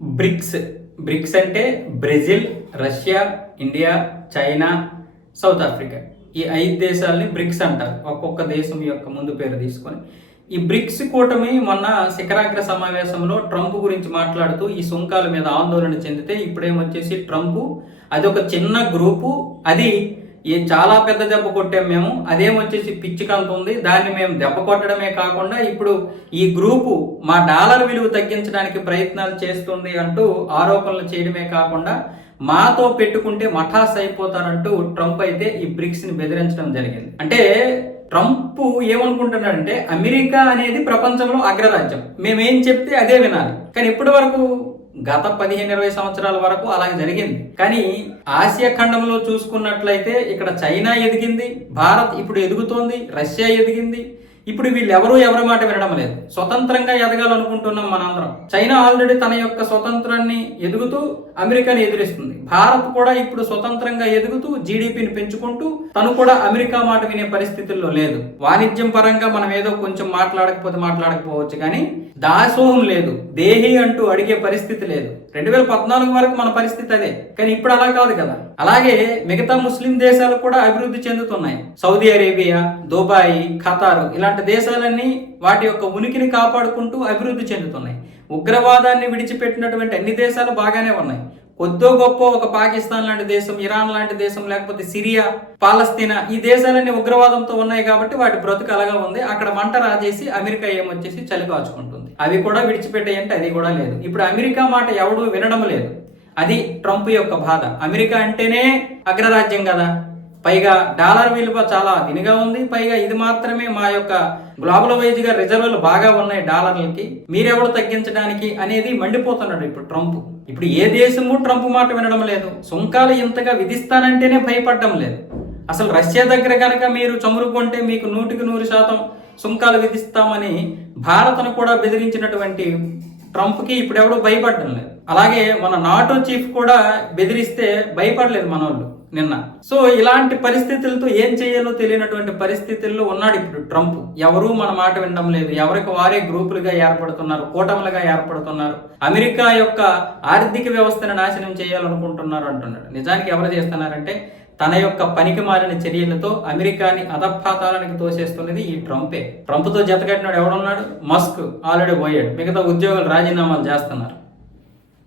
Bricks BRICS అంటే Brazil Russia India China South Africa. ఈ ఐదు దేశాలని బ్రిక్స్ అంటారు. ఒక్కొక్క దేశం యొక్క ముందు పేరు తీసుకొని. ఈ బ్రిక్స్ కూటమి మొన్న శిఖరాగ్ర సమావేశంలో ట్రంప్ గురించి మాట్లాడుతూ ఈ సుంకాల మీద ఆందోళన చెందితే ఇప్పుడేమొచ్చేసి ట్రంప్ అది ఒక చిన్న గ్రూపు అది ఈ చాలా పెద్ద దెబ్బ కొట్టాం మేము. అదేమొచ్చేసి పిచ్చికంత ఉంది. దాన్ని మేము దెబ్బ కొట్టడమే కాకుండా ఇప్పుడు ఈ గ్రూపు మా డాలర్ విలువ తగ్గించడానికి ప్రయత్నాలు చేస్తుంది అంటూ ఆరోపణలు చేయడమే కాకుండా మాతో పెట్టుకుంటే మఠాస్ అయిపోతారంటూ ట్రంప్ అయితే ఈ బ్రిక్స్ని బెదిరించడం జరిగింది. అంటే ట్రంప్ ఏమనుకుంటున్నాడంటే అమెరికా అనేది ప్రపంచంలో అగ్రరాజ్యం. మేమేం చెప్తే అదే వినాలి. కానీ ఇప్పటి వరకు గత పదిహేను ఇరవై సంవత్సరాల వరకు అలాగే జరిగింది. కానీ ఆసియా ఖండంలో చూసుకున్నట్లయితే ఇక్కడ చైనా ఎదిగింది భారత్ ఇప్పుడు ఎదుగుతోంది రష్యా ఎదిగింది ఇప్పుడు వీళ్ళెవరూ ఎవరి మాట వినడం లేదు. స్వతంత్రంగా ఎదగాలనుకుంటున్నాం మనందరం. చైనా ఆల్రెడీ తన యొక్క స్వతంత్రాన్ని ఎదుగుతూ అమెరికాని ఎదురిస్తుంది. భారత్ కూడా ఇప్పుడు స్వతంత్రంగా ఎదుగుతూ జీడిపిని పెంచుకుంటూ తను కూడా అమెరికా మాట వినే పరిస్థితుల్లో లేదు. వాణిజ్యం పరంగా మనం ఏదో కొంచెం మాట్లాడకపోతే మాట్లాడకపోవచ్చు కానీ దాసోహం లేదు. దేహి అంటూ అడిగే పరిస్థితి లేదు. రెండు వేల పద్నాలుగు వరకు మన పరిస్థితి అదే. కానీ ఇప్పుడు అలా కాదు కదా. అలాగే మిగతా ముస్లిం దేశాలు కూడా అభివృద్ధి చెందుతున్నాయి. సౌదీ అరేబియా దుబాయ్ ఖతార్ ఇలాంటి దేశాలన్నీ వాటి యొక్క ఉనికిని కాపాడుకుంటూ అభివృద్ధి చెందుతున్నాయి. ఉగ్రవాదాన్ని విడిచిపెట్టినటువంటి అన్ని దేశాలు బాగానే ఉన్నాయి. కొద్దో గొప్ప ఒక పాకిస్తాన్ లాంటి దేశం ఇరాన్ లాంటి దేశం లేకపోతే సిరియా పాలస్తీనా ఈ దేశాలన్నీ ఉగ్రవాదంతో ఉన్నాయి కాబట్టి వాటి బ్రతుకు అలాగా ఉంది. అక్కడ మంట రాజేసి అమెరికా ఏమొచ్చేసి చలి కాచుకుంటుంది. అవి కూడా విడిచిపెట్టేయంటే అది కూడా లేదు. ఇప్పుడు అమెరికా మాట ఎవడు వినడం లేదు. అది ట్రంప్ యొక్క బాధ. అమెరికా అంటేనే అగ్రరాజ్యం కదా. పైగా డాలర్ విలువ చాలా దినిగా ఉంది. పైగా ఇది మాత్రమే మా యొక్క గ్లోబల్ వైజ్గా రిజర్వులు బాగా ఉన్నాయి డాలర్లకి. మీరెవడు తగ్గించడానికి అనేది మండిపోతున్నాడు ఇప్పుడు ట్రంప్. ఇప్పుడు ఏ దేశము ట్రంప్ మాట వినడం లేదు. సుంకాలు ఇంతగా విధిస్తానంటేనే భయపడడం లేదు. అసలు రష్యా దగ్గర కనుక మీరు చమురుకుంటే మీకు నూటికి నూరు శాతం సుంకాలు విధిస్తామని భారత్ను కూడా బెదిరించినటువంటి ట్రంప్కి ఇప్పుడు ఎవడో భయపడడం లేదు. అలాగే మన నాటో చీఫ్ కూడా బెదిరిస్తే భయపడలేదు మనోళ్ళు నిన్న. సో ఇలాంటి పరిస్థితులతో ఏం చేయాలో తెలియనటువంటి పరిస్థితుల్లో ఉన్నాడు ఇప్పుడు ట్రంప్. ఎవరూ మన మాట వినడం లేదు. ఎవరికి వారే గ్రూపులుగా ఏర్పడుతున్నారు కూటములుగా ఏర్పడుతున్నారు. అమెరికా యొక్క ఆర్థిక వ్యవస్థను నాశనం చేయాలనుకుంటున్నారు అంటున్నాడు. నిజానికి ఎవరు చేస్తున్నారంటే తన యొక్క పనికి మారిన చర్యలతో అమెరికాని అధపాతాలానికి తోసేస్తున్నది ఈ ట్రంపే. ట్రంప్తో జతకట్టినాడు ఎవడున్నాడు? మస్క్ ఆల్రెడీ పోయాడు. మిగతా ఉద్యోగులు రాజీనామాలు చేస్తున్నారు.